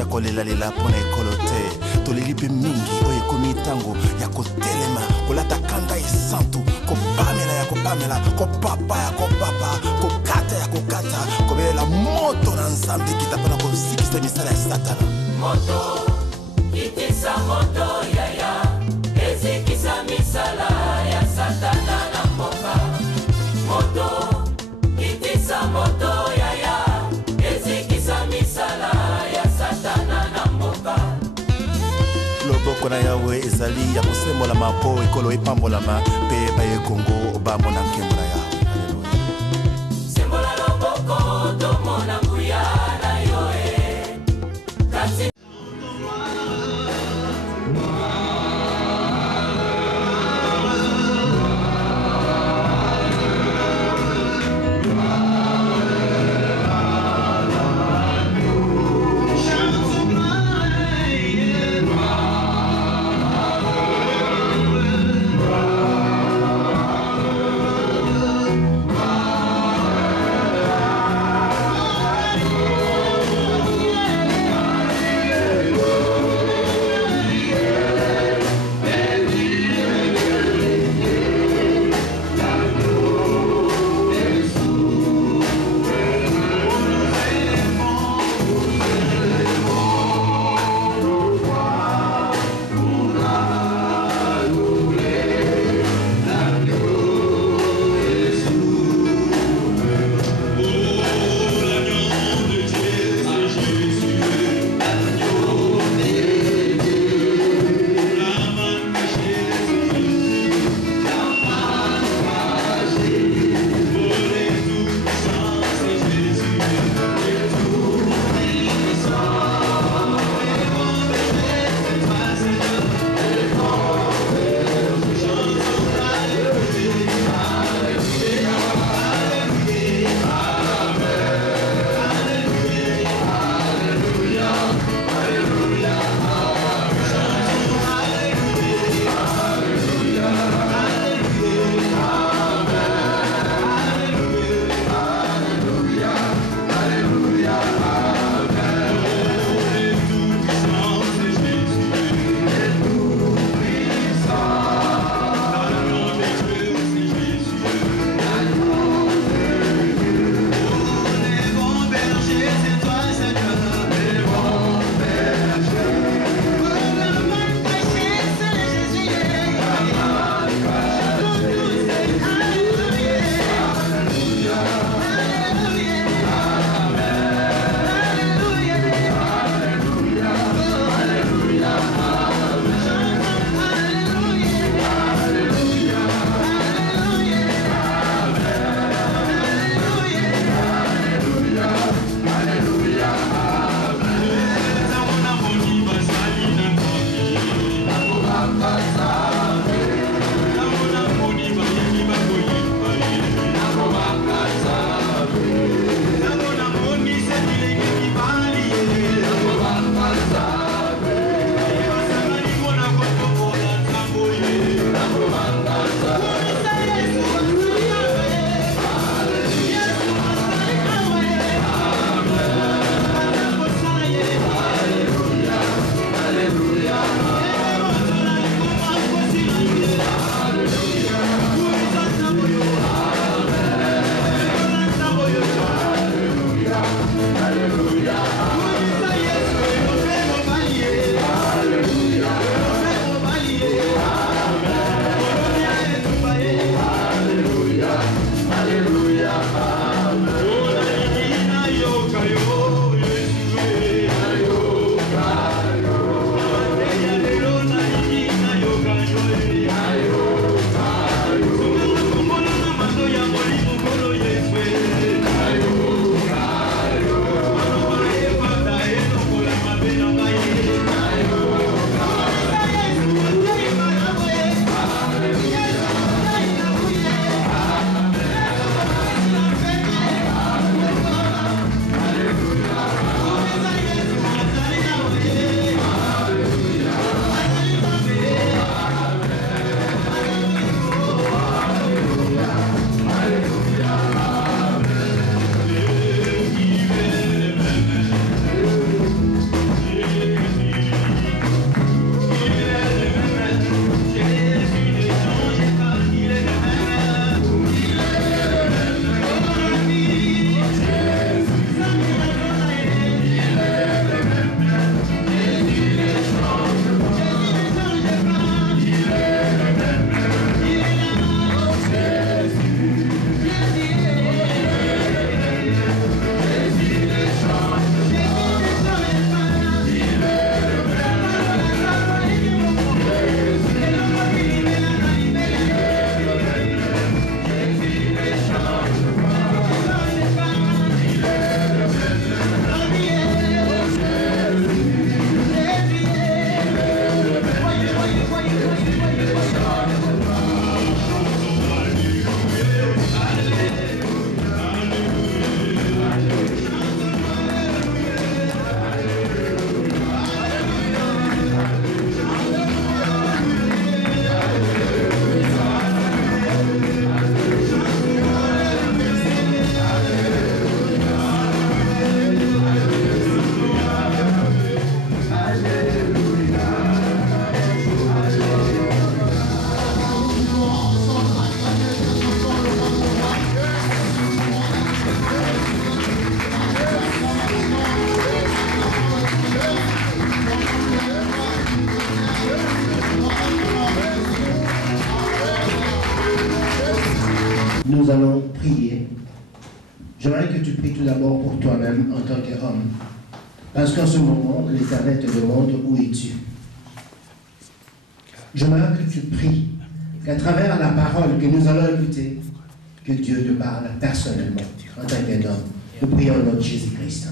ya kolela pona ekolo te toleli mpe mingi oyo ekomi ntango ya kotelema kolata kanda esantu kopamela ya kopamela kopapa ya kopapa kokata ya kokata kobelela moto na nzambe kita mpona kosikisa misala ya satana moto kitisa moto yaya ezikisa misala ya satana na mboka moto kitisa moto yaya ezikisa misala ya satana na mboka loboko na yawe ezali ya kosembolama mpo ekolo epambolama mpe bayekongo bamona nkembo na yawe sembola loboko tomona nguya na yo kasi prie tout d'abord pour toi-même en tant qu'homme. Parce qu'en ce moment, l'Éternel te demande où es-tu. J'aimerais que tu pries, qu'à travers la parole que nous allons écouter, que Dieu te parle personnellement en tant qu'un homme. Nous prions au nom de Jésus-Christ.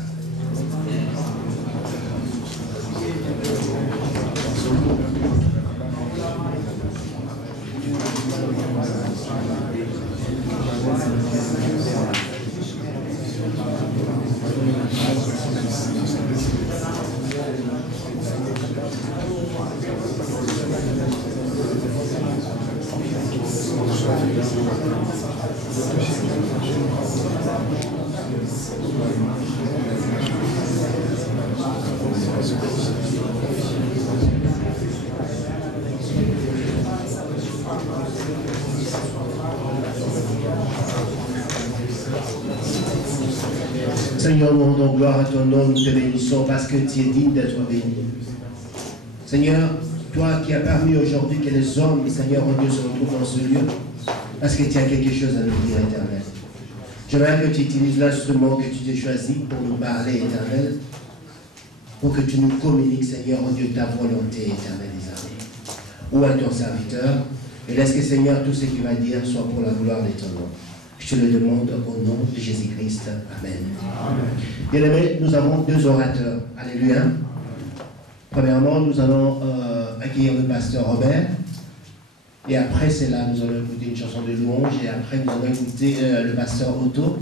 Seigneur, nous rendons gloire à ton nom, nous te bénissons parce que tu es digne d'être béni. Seigneur, toi qui as permis aujourd'hui que les hommes, Seigneur, oh Dieu, se retrouvent dans ce lieu, parce que tu as quelque chose à nous dire, Éternel. J'aimerais que tu utilises l'instrument que tu t'es choisi pour nous parler, Éternel, pour que tu nous communiques, Seigneur, oh Dieu, ta volonté, Éternel des armées. Ou à ton serviteur, et laisse que, Seigneur, tout ce qu'il va dire soit pour la gloire de ton nom. Je te le demande au nom de Jésus-Christ. Amen. Bien-aimés, nous avons deux orateurs. Alléluia. Premièrement, nous allons accueillir le pasteur Robert. Et après, c'est là, nous allons écouter une chanson de louange. Et après, nous allons écouter le pasteur Otto.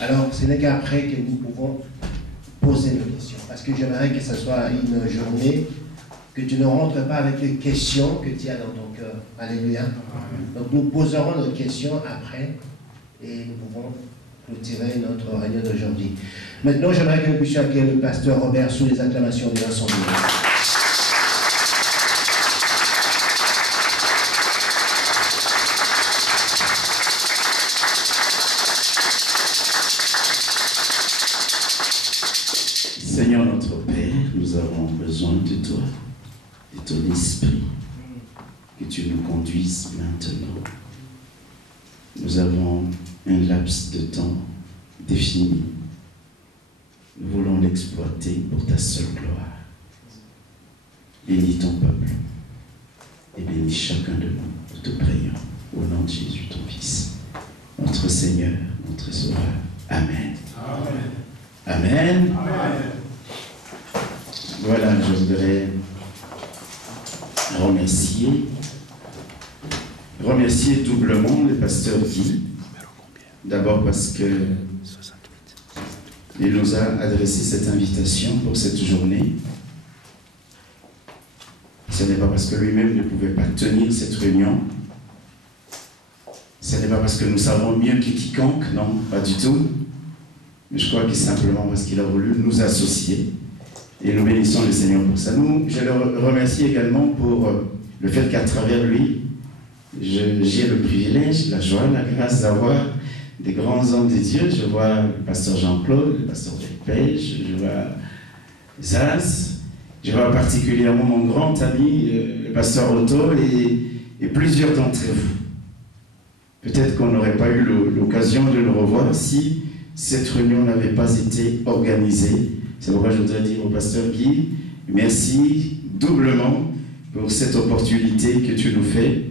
Alors, ce n'est qu'après que nous pouvons poser nos questions. Parce que j'aimerais que ce soit une journée que tu ne rentres pas avec les questions que tu as dans ton cœur. Alléluia. Donc nous poserons nos questions après et nous pouvons clôturer notre réunion d'aujourd'hui. Maintenant, j'aimerais que nous puissions accueillir le pasteur Robert sous les acclamations de l'Assemblée. Seigneur notre Père, nous avons besoin de toi, de ton esprit, que tu nous conduises maintenant. Nous avons un laps de temps défini. Nous voulons l'exploiter pour ta seule gloire. Bénis ton peuple et bénis chacun de nous. Nous te prions au nom de Jésus, ton Fils, notre Seigneur, notre Sauveur. Amen. Amen. Amen. Amen. Voilà, je voudrais remercier doublement le pasteur Guy. D'abord parce que il nous a adressé cette invitation pour cette journée. Ce n'est pas parce que lui-même ne pouvait pas tenir cette réunion. Ce n'est pas parce que nous savons mieux que quiconque, non, pas du tout. Mais je crois que simplement parce qu'il a voulu nous associer. Et nous bénissons le Seigneur pour ça. Je le remercie également pour le fait qu'à travers lui, j'ai le privilège, la joie, la grâce d'avoir des grands hommes de Dieu. Je vois le pasteur Jean-Claude, le pasteur Pêche, je vois Zaz, je vois particulièrement mon grand ami, le pasteur Otto, et plusieurs d'entre vous. Peut-être qu'on n'aurait pas eu l'occasion de le revoir si cette réunion n'avait pas été organisée. C'est pourquoi je voudrais dire au pasteur Guy, merci doublement pour cette opportunité que tu nous fais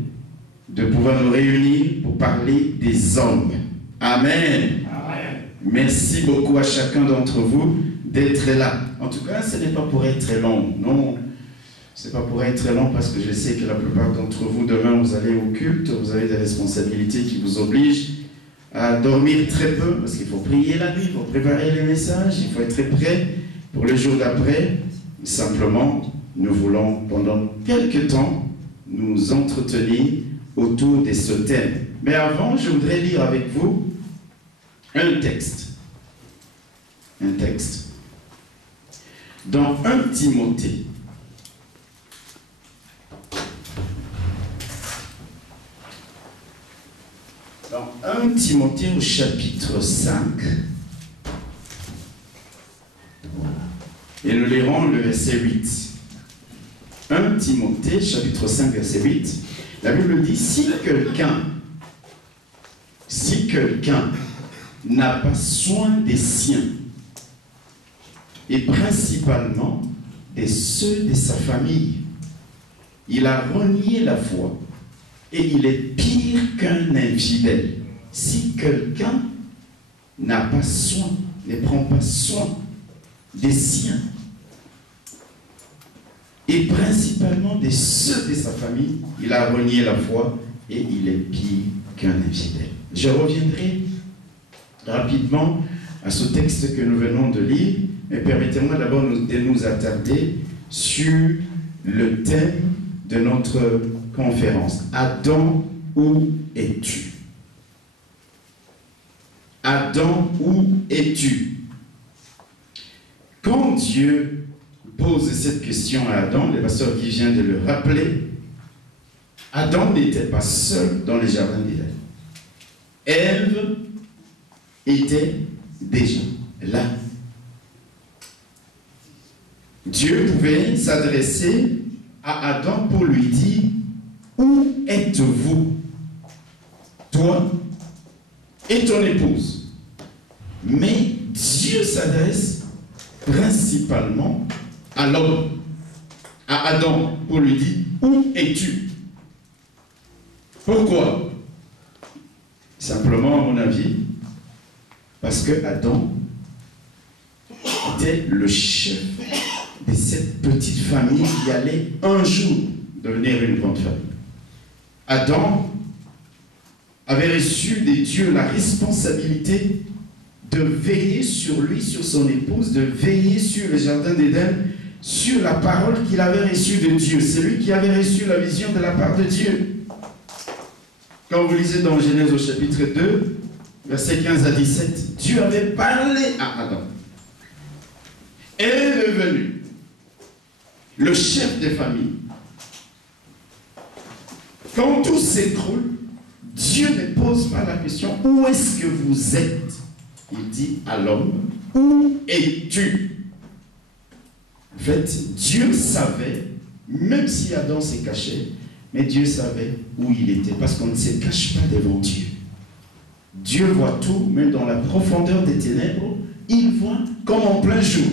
de pouvoir nous réunir pour parler des hommes. Amen. Amen. Merci beaucoup à chacun d'entre vous d'être là. En tout cas, ce n'est pas pour être très long. Non, ce n'est pas pour être très long parce que je sais que la plupart d'entre vous, demain, vous allez au culte, vous avez des responsabilités qui vous obligent à dormir très peu parce qu'il faut prier la nuit, il faut préparer les messages, il faut être prêt pour le jour d'après. Simplement, nous voulons pendant quelques temps nous entretenir autour de ce thème. Mais avant, je voudrais lire avec vous un texte. Un texte. Dans 1 Timothée. Dans 1 Timothée au chapitre 5. Et nous lirons le verset 8. 1 Timothée, chapitre 5, verset 8. La Bible dit, si quelqu'un n'a pas soin des siens, et principalement de ceux de sa famille. Il a renié la foi, et il est pire qu'un infidèle. Si quelqu'un n'a pas soin, ne prend pas soin des siens, et principalement de ceux de sa famille, il a renié la foi, et il est pire qu'un infidèle. Je reviendrai rapidement à ce texte que nous venons de lire, mais permettez-moi d'abord de nous attarder sur le thème de notre conférence. Adam, où es-tu? Adam, où es-tu? Quand Dieu pose cette question à Adam, le pasteur qui vient de le rappeler, Adam n'était pas seul dans le jardin d'Éden. Ève était déjà là. Dieu pouvait s'adresser à Adam pour lui dire: où êtes-vous, toi et ton épouse? Mais Dieu s'adresse principalement à l'homme, à Adam, pour lui dire: où es-tu? Pourquoi? Simplement, à mon avis, parce que Adam était le chef de cette petite famille qui allait un jour devenir une grande famille. Adam avait reçu des dieux la responsabilité de veiller sur lui, sur son épouse, de veiller sur le jardin d'Éden, sur la parole qu'il avait reçue de Dieu. C'est lui qui avait reçu la vision de la part de Dieu. Quand vous lisez dans Genèse au chapitre 2, versets 15 à 17, Dieu avait parlé à Adam. Ève est venu, le chef des familles. Quand tout s'écroule, Dieu ne pose pas la question: où est-ce que vous êtes? Il dit à l'homme: où es-tu? En fait, Dieu savait, même si Adam s'est caché, mais Dieu savait où il était, parce qu'on ne se cache pas devant Dieu. Dieu voit tout, même dans la profondeur des ténèbres, il voit comme en plein jour.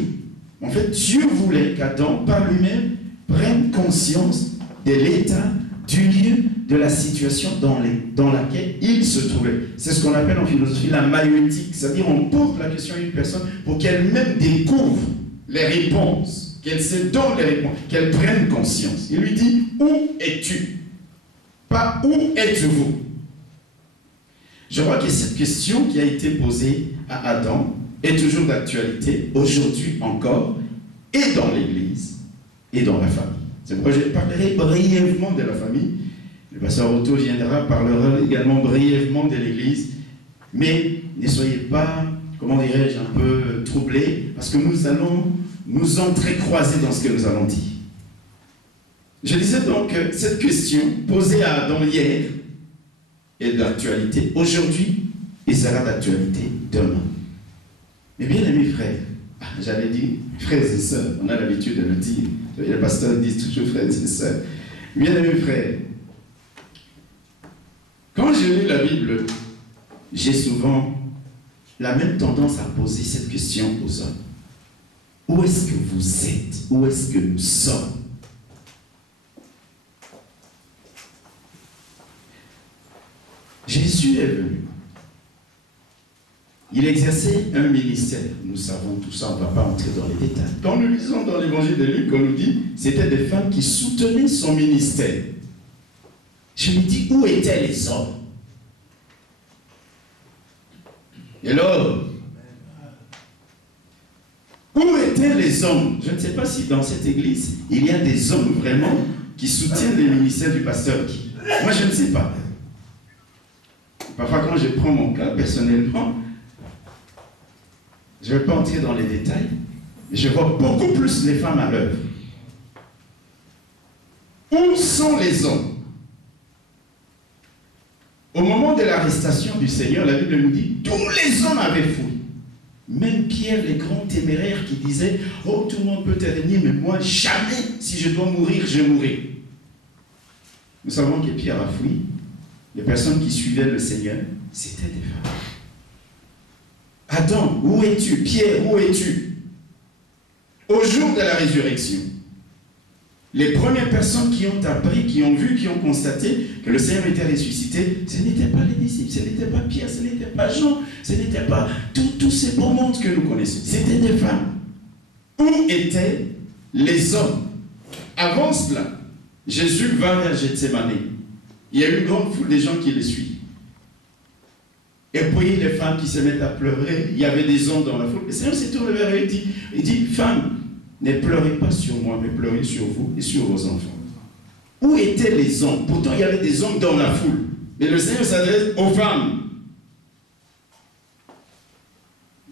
En fait, Dieu voulait qu'Adam, par lui-même, prenne conscience de l'état, du lieu, de la situation dans laquelle il se trouvait. C'est ce qu'on appelle en philosophie la maïeutique, c'est-à-dire on pose la question à une personne pour qu'elle-même découvre les réponses, qu'elle se donne les réponses, qu'elle prenne conscience. Il lui dit: où es-tu? Pas où êtes-vous? Je crois que cette question qui a été posée à Adam est toujours d'actualité, aujourd'hui encore, et dans l'Église, et dans la famille. C'est pourquoi je parlerai brièvement de la famille. Le pasteur Otto parlera également brièvement de l'Église, mais ne soyez pas, comment dirais-je, un peu troublés, parce que nous allons nous entrecroiser dans ce que nous allons dire. Je disais donc que cette question posée à Adam hier est d'actualité aujourd'hui et sera d'actualité demain. Mais bien aimés frères, j'avais dit frères et sœurs, on a l'habitude de le dire, les pasteurs disent toujours frères et sœurs. Bien aimés frères, quand je lis la Bible, j'ai souvent la même tendance à poser cette question aux hommes. Où est-ce que vous êtes? Où est-ce que nous sommes? Jésus est venu. Il exerçait un ministère. Nous savons tout ça, on ne va pas entrer dans les détails. Quand nous lisons dans l'évangile de Luc, on nous dit que c'était des femmes qui soutenaient son ministère. Je me dis, où étaient les hommes? Et alors, où étaient les hommes? Je ne sais pas si dans cette église, il y a des hommes vraiment qui soutiennent le ministère du pasteur Guy. Moi, je ne sais pas. Parfois, quand je prends mon cas, personnellement, je ne vais pas entrer dans les détails, mais je vois beaucoup plus les femmes à l'œuvre. Où sont les hommes? Au moment de l'arrestation du Seigneur, la Bible nous dit, tous les hommes avaient fui. Même Pierre, le grand téméraire, qui disait, oh, tout le monde peut te régner, mais moi, jamais, si je dois mourir, je mourrai. Nous savons que Pierre a fui. Les personnes qui suivaient le Seigneur, c'était des femmes. Adam, où es-tu? Pierre, où es-tu? Au jour de la résurrection, les premières personnes qui ont appris, qui ont vu, qui ont constaté que le Seigneur était ressuscité, ce n'étaient pas les disciples, ce n'était pas Pierre, ce n'était pas Jean, ce n'était pas tous ces beaux mondes que nous connaissons. C'était des femmes. Où étaient les hommes? Avant cela, Jésus va vers Gethsémani. Il y a une grande foule de gens qui le suivent. Et puis les femmes qui se mettent à pleurer, il y avait des hommes dans la foule. Le Seigneur s'est tourné vers eux et il dit, femmes, ne pleurez pas sur moi, mais pleurez sur vous et sur vos enfants. Où étaient les hommes? Pourtant, il y avait des hommes dans la foule. Mais le Seigneur s'adresse aux femmes.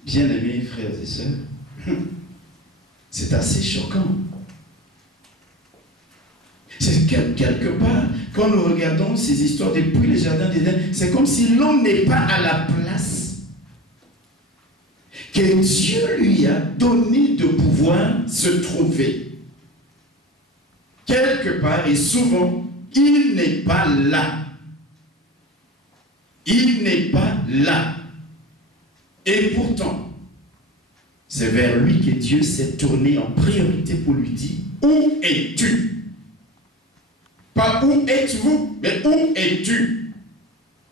Bien-aimés frères et sœurs, c'est assez choquant. C'est quelque part, quand nous regardons ces histoires depuis les jardins d'Éden, c'est comme si l'homme n'est pas à la place que Dieu lui a donné de pouvoir se trouver. Quelque part, et souvent, il n'est pas là. Il n'est pas là. Et pourtant, c'est vers lui que Dieu s'est tourné en priorité pour lui dire, où es-tu? Pas où êtes-vous, mais où es-tu?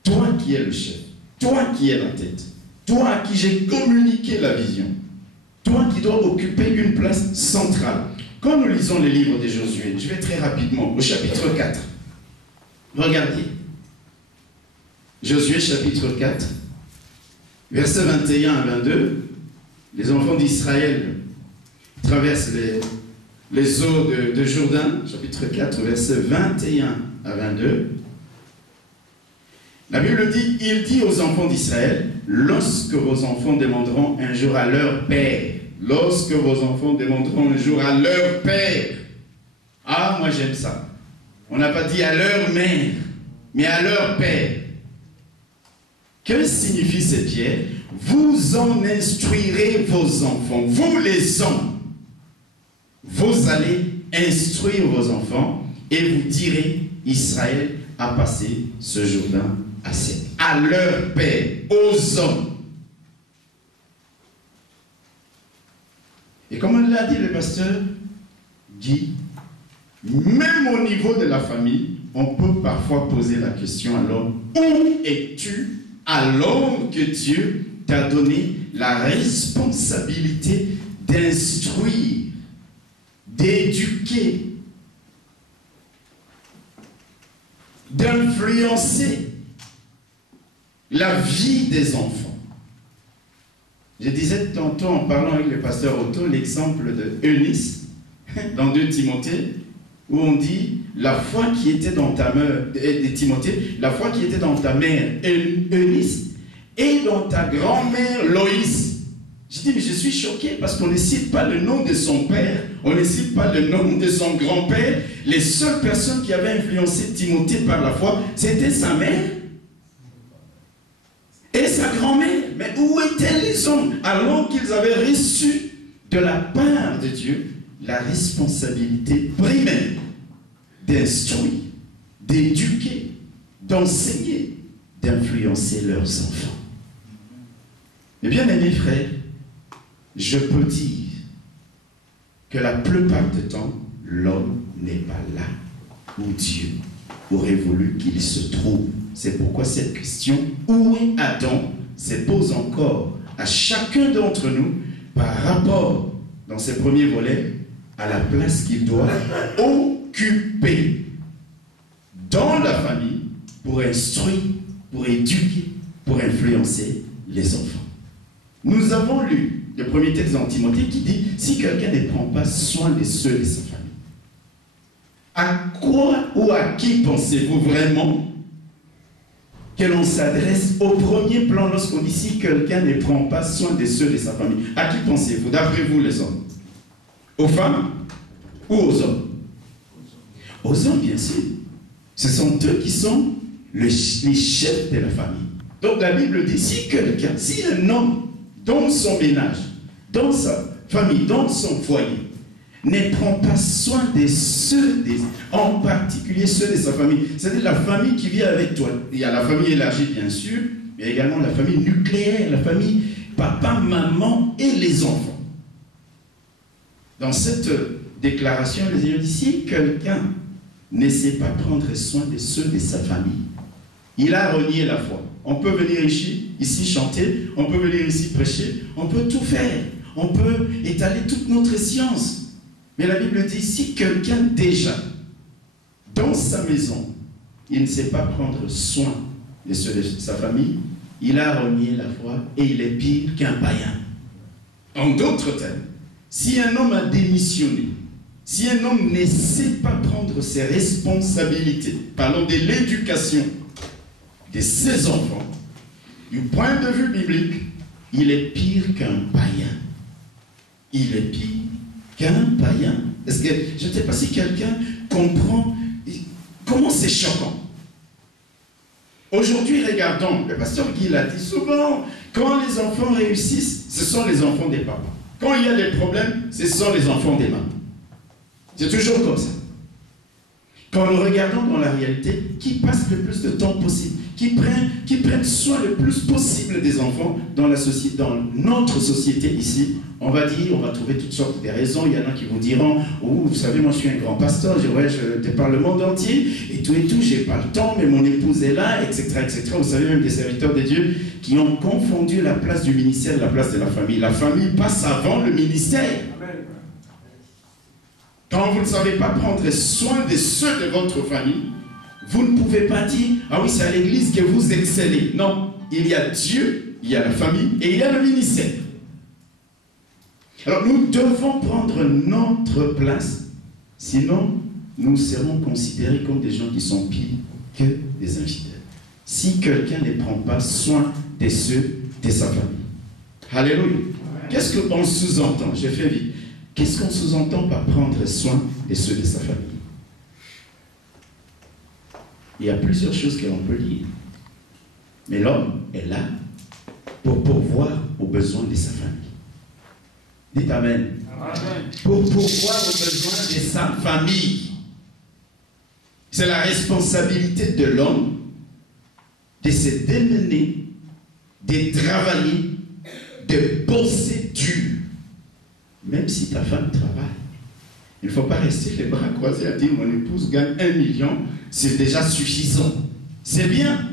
Toi qui es le chef, toi qui es la tête, toi à qui j'ai communiqué la vision, toi qui dois occuper une place centrale. Quand nous lisons les livres de Josué, je vais très rapidement au chapitre 4. Regardez. Josué chapitre 4, versets 21 à 22. Les enfants d'Israël traversent les eaux de Jourdain, chapitre 4, versets 21 à 22. La Bible dit, il dit aux enfants d'Israël, lorsque vos enfants demanderont un jour à leur père, lorsque vos enfants demanderont un jour à leur père, ah, moi j'aime ça. On n'a pas dit à leur mère, mais à leur père. Que signifie cette pierre? Vous en instruirez vos enfants, vous les hommes. Vous allez instruire vos enfants et vous direz, Israël a passé ce Jourdain à sec. À leur père, aux hommes. Et comme l'a dit le pasteur Guy, même au niveau de la famille, on peut parfois poser la question à l'homme, où es-tu alors que Dieu t'a donné la responsabilité d'instruire, d'éduquer, d'influencer la vie des enfants. Je disais tantôt en parlant avec le pasteur Otto l'exemple de Eunice dans 2 Timothée où on dit la foi qui était dans ta mère, de Timothée, la foi qui était dans ta mère Eunice et dans ta grand-mère Loïs. Je dis, mais je suis choqué parce qu'on ne cite pas le nom de son père, on ne cite pas le nom de son grand-père. Les seules personnes qui avaient influencé Timothée par la foi, c'était sa mère et sa grand-mère. Mais où étaient les hommes alors qu'ils avaient reçu de la part de Dieu la responsabilité primaire d'instruire, d'éduquer, d'enseigner, d'influencer leurs enfants? Eh bien, mes frères, je peux dire que la plupart du temps, l'homme n'est pas là où Dieu aurait voulu qu'il se trouve. C'est pourquoi cette question, où est Adam, se pose encore à chacun d'entre nous par rapport, dans ses premiers volets, à la place qu'il doit occuper dans la famille pour instruire, pour éduquer, pour influencer les enfants. Nous avons lu le premier texte dans Timothée qui dit, si quelqu'un ne prend pas soin de ceux de sa famille, à quoi ou à qui pensez-vous vraiment que l'on s'adresse au premier plan lorsqu'on dit si quelqu'un ne prend pas soin de ceux de sa famille? À qui pensez-vous, d'après vous les hommes? Aux femmes ou aux hommes? Aux hommes, bien sûr. Ce sont eux qui sont les chefs de la famille. Donc la Bible dit, si quelqu'un, si un homme dans son ménage, dans sa famille, dans son foyer, ne prend pas soin de ceux, en particulier ceux de sa famille, c'est-à-dire la famille qui vit avec toi. Il y a la famille élargie, bien sûr, mais également la famille nucléaire, la famille papa, maman et les enfants. Dans cette déclaration, le Seigneur dit, si quelqu'un ne sait pas prendre soin de ceux de sa famille, il a renié la foi. On peut venir ici chanter, on peut venir ici prêcher, on peut tout faire, on peut étaler toute notre science. Mais la Bible dit, si quelqu'un déjà, dans sa maison, il ne sait pas prendre soin de ceux de sa famille, il a renié la foi et il est pire qu'un païen. En d'autres termes, si un homme a démissionné, si un homme ne sait pas prendre ses responsabilités, parlons de l'éducation de ses enfants, du point de vue biblique, il est pire qu'un païen. Il est pire qu'un païen. Est-ce que, je ne sais pas si quelqu'un comprend comment c'est choquant. Aujourd'hui, regardons, le pasteur Guy l'a dit souvent, quand les enfants réussissent, ce sont les enfants des papas. Quand il y a des problèmes, ce sont les enfants des mamans. C'est toujours comme ça. Quand nous regardons dans la réalité, qui passe le plus de temps possible, qui prennent soin le plus possible des enfants dans notre société ici, on va trouver toutes sortes de raisons. Il y en a qui vous diront, oh, vous savez, moi je suis un grand pasteur, je te parle le monde entier, et tout, j'ai pas le temps, mais mon épouse est là, etc., etc. Vous savez, même des serviteurs de Dieu qui ont confondu la place du ministère et la place de la famille. La famille passe avant le ministère. Quand vous ne savez pas prendre soin de ceux de votre famille, vous ne pouvez pas dire, ah oui, c'est à l'église que vous excellez. Non, il y a Dieu, il y a la famille et il y a le ministère. Alors nous devons prendre notre place, sinon nous serons considérés comme des gens qui sont pires que des infidèles. Si quelqu'un ne prend pas soin de ceux de sa famille. Alléluia. Qu'est-ce qu'on sous-entend? Je fais vite. Qu'est-ce qu'on sous-entend par prendre soin de ceux de sa famille? Il y a plusieurs choses que l'on peut lire. Mais l'homme est là pour pourvoir aux besoins de sa famille. Dites Amen. Amen. Pour pourvoir aux besoins de sa famille. C'est la responsabilité de l'homme de se démener, de travailler, de bosser dur. Même si ta femme travaille, il ne faut pas rester les bras croisés à dire mon épouse gagne 1 million, c'est déjà suffisant. C'est bien.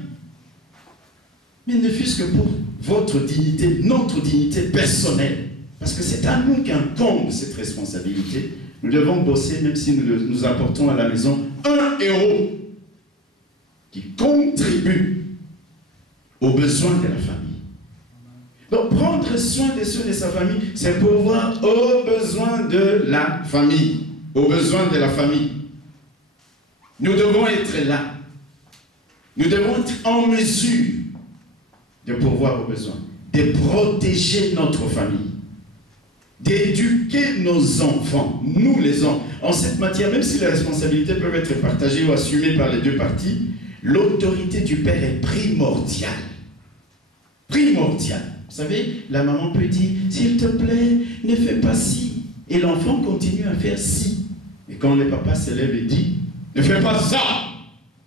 Mais ne fût-ce que pour votre dignité, notre dignité personnelle. Parce que c'est à nous qu'incombe cette responsabilité. Nous devons bosser même si nous apportons à la maison 1 euro qui contribue aux besoins de la famille. Donc prendre soin de ceux de sa famille, c'est pourvoir aux besoins de la famille. Aux besoins de la famille. Nous devons être là. Nous devons être en mesure de pourvoir aux besoins, de protéger notre famille, d'éduquer nos enfants, nous les hommes. En cette matière, même si les responsabilités peuvent être partagées ou assumées par les deux parties, l'autorité du père est primordiale. Primordiale. Vous savez, la maman peut dire, s'il te plaît, ne fais pas ci. Et l'enfant continue à faire ci. Et quand le papa se lève et dit, ne fais pas ça,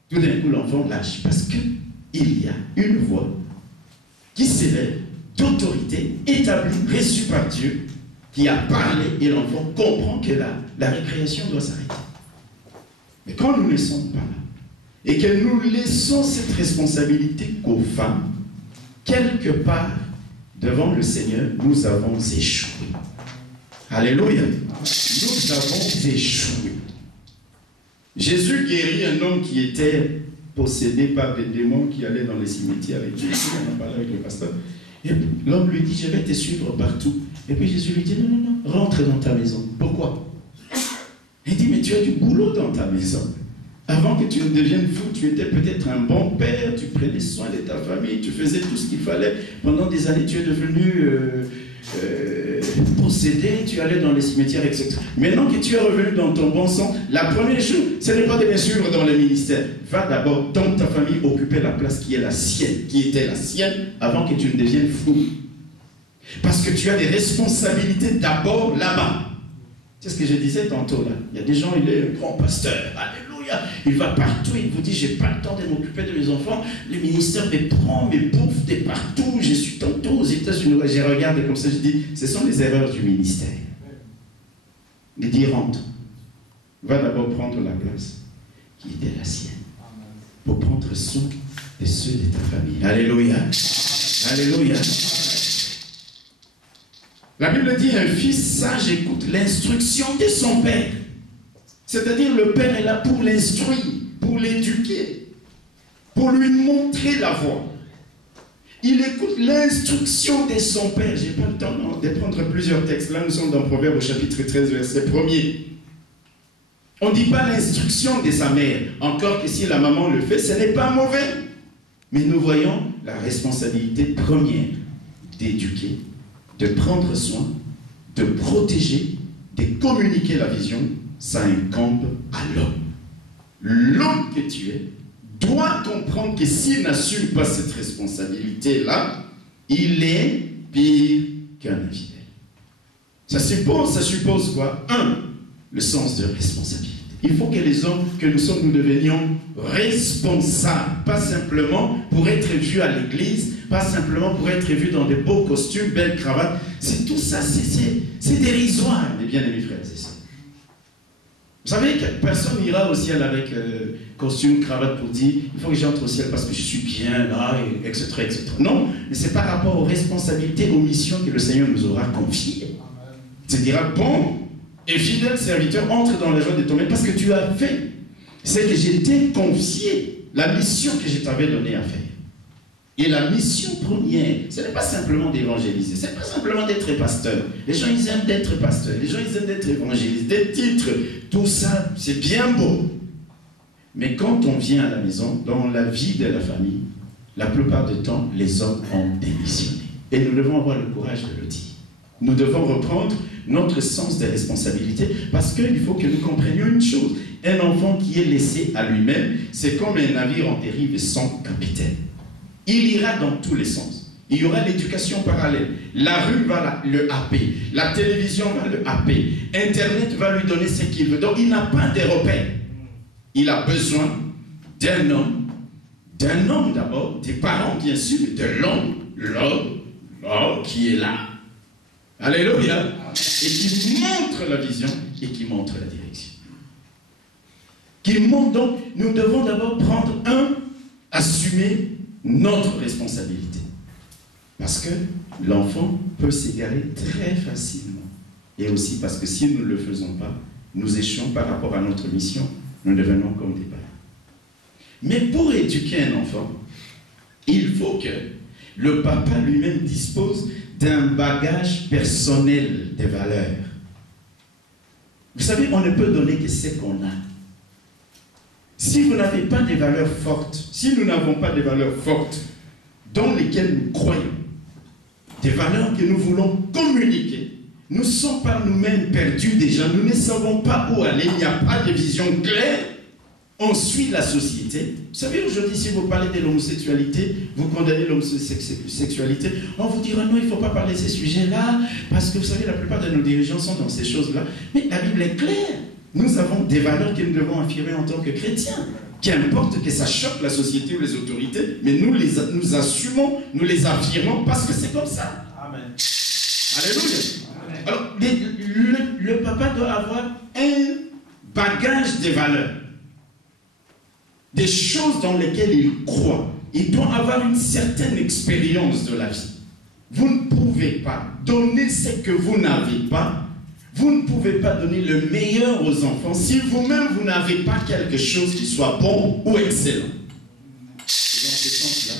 tout d'un coup l'enfant lâche. Parce qu'il y a une voix qui s'élève d'autorité établie, reçue par Dieu, qui a parlé et l'enfant comprend que la récréation doit s'arrêter. Mais quand nous ne sommes pas là, et que nous laissons cette responsabilité qu'aux femmes, quelque part, devant le Seigneur, nous avons échoué. Alléluia. Nous avons échoué. Jésus guérit un homme qui était possédé par des démons qui allaient dans les cimetières avec Jésus. On a parlé avec le pasteur. Et l'homme lui dit, je vais te suivre partout. Et puis Jésus lui dit, non, non, non, rentre dans ta maison. Pourquoi? Il dit, mais tu as du boulot dans ta maison. Avant que tu ne deviennes fou, tu étais peut-être un bon père, tu prenais soin de ta famille, tu faisais tout ce qu'il fallait. Pendant des années, tu es devenu possédé, tu allais dans les cimetières, etc. Maintenant que tu es revenu dans ton bon sens, la première chose, ce n'est pas de me suivre dans le ministère. Va d'abord dans ta famille occuper la place qui est la sienne, qui était la sienne, avant que tu ne deviennes fou. Parce que tu as des responsabilités d'abord là-bas. C'est ce que je disais tantôt là. Il y a des gens, il est un grand pasteur, alléluia. Il va partout, il vous dit, j'ai pas le temps de m'occuper de mes enfants. Le ministère me prend, me bouffe de partout. Je suis tantôt aux États-Unis. Je regarde comme ça, je dis, ce sont les erreurs du ministère. Il dit, rentre. Va d'abord prendre la place qui était la sienne. Pour prendre soin de ceux de ta famille. Alléluia. Alléluia. La Bible dit, un fils sage écoute l'instruction de son père. C'est-à-dire, le père est là pour l'instruire, pour l'éduquer, pour lui montrer la voie. Il écoute l'instruction de son père. Je n'ai pas le temps de prendre plusieurs textes. Là, nous sommes dans Proverbes au chapitre 13, verset 1er. On ne dit pas l'instruction de sa mère. Encore que si la maman le fait, ce n'est pas mauvais. Mais nous voyons la responsabilité première d'éduquer, de prendre soin, de protéger, de communiquer la vision. Ça incombe à l'homme. L'homme que tu es doit comprendre que s'il n'assume pas cette responsabilité-là, il est pire qu'un infidèle. Ça suppose quoi? Le sens de responsabilité. Il faut que les hommes que nous sommes, nous devenions responsables. Pas simplement pour être vus à l'église, pas simplement pour être vus dans de beaux costumes, belles cravates. C'est tout ça, c'est dérisoire, mes bien-aimés frères et sœurs. Vous savez que personne n'ira au ciel avec costume, cravate pour dire il faut que j'entre au ciel parce que je suis bien là, etc. etc. Non, mais c'est par rapport aux responsabilités, aux missions que le Seigneur nous aura confiées. Il dira bon et fidèle serviteur, entre dans la joie de ton maître parce que tu as fait ce que je t'ai confié, la mission que je t'avais donnée à faire. Et la mission première, ce n'est pas simplement d'évangéliser, ce n'est pas simplement d'être pasteur. Les gens, ils aiment d'être pasteur, les gens, ils aiment d'être évangélistes, des titres, tout ça, c'est bien beau. Mais quand on vient à la maison, dans la vie de la famille, la plupart du temps, les hommes ont démissionné. Et nous devons avoir le courage de le dire. Nous devons reprendre notre sens des responsabilités parce qu'il faut que nous comprenions une chose. Un enfant qui est laissé à lui-même, c'est comme un navire en dérive sans capitaine. Il ira dans tous les sens. Il y aura l'éducation parallèle. La rue va le happer. La télévision va le happer. Internet va lui donner ce qu'il veut. Donc il n'a pas de repères. Il a besoin d'un homme d'abord, des parents bien sûr, mais de l'homme qui est là. Alléluia. Et qui montre la vision et qui montre la direction. Qui montre donc, nous devons d'abord prendre assumer notre responsabilité. Parce que l'enfant peut s'égarer très facilement. Et aussi parce que si nous ne le faisons pas, nous échouons par rapport à notre mission, nous devenons comme des païens. Mais pour éduquer un enfant, il faut que le papa lui-même dispose d'un bagage personnel de valeurs. Vous savez, on ne peut donner que ce qu'on a. Si vous n'avez pas des valeurs fortes, si nous n'avons pas des valeurs fortes dans lesquelles nous croyons, des valeurs que nous voulons communiquer, nous sommes par nous-mêmes perdus déjà, nous ne savons pas où aller, il n'y a pas de vision claire, on suit la société. Vous savez, aujourd'hui, si vous parlez de l'homosexualité, vous condamnez l'homosexualité, on vous dira non, il ne faut pas parler de ces sujets-là, parce que vous savez, la plupart de nos dirigeants sont dans ces choses-là. Mais la Bible est claire. Nous avons des valeurs que nous devons affirmer en tant que chrétiens. Qu'importe que ça choque la société ou les autorités, mais nous assumons, nous les affirmons parce que c'est comme ça. Amen. Alléluia. Amen. Alors, le papa doit avoir un bagage de valeurs. Des choses dans lesquelles il croit. Il doit avoir une certaine expérience de la vie. Vous ne pouvez pas donner ce que vous n'avez pas. Vous ne pouvez pas donner le meilleur aux enfants si vous-même vous n'avez pas quelque chose qui soit bon ou excellent. C'est dans ce sens-là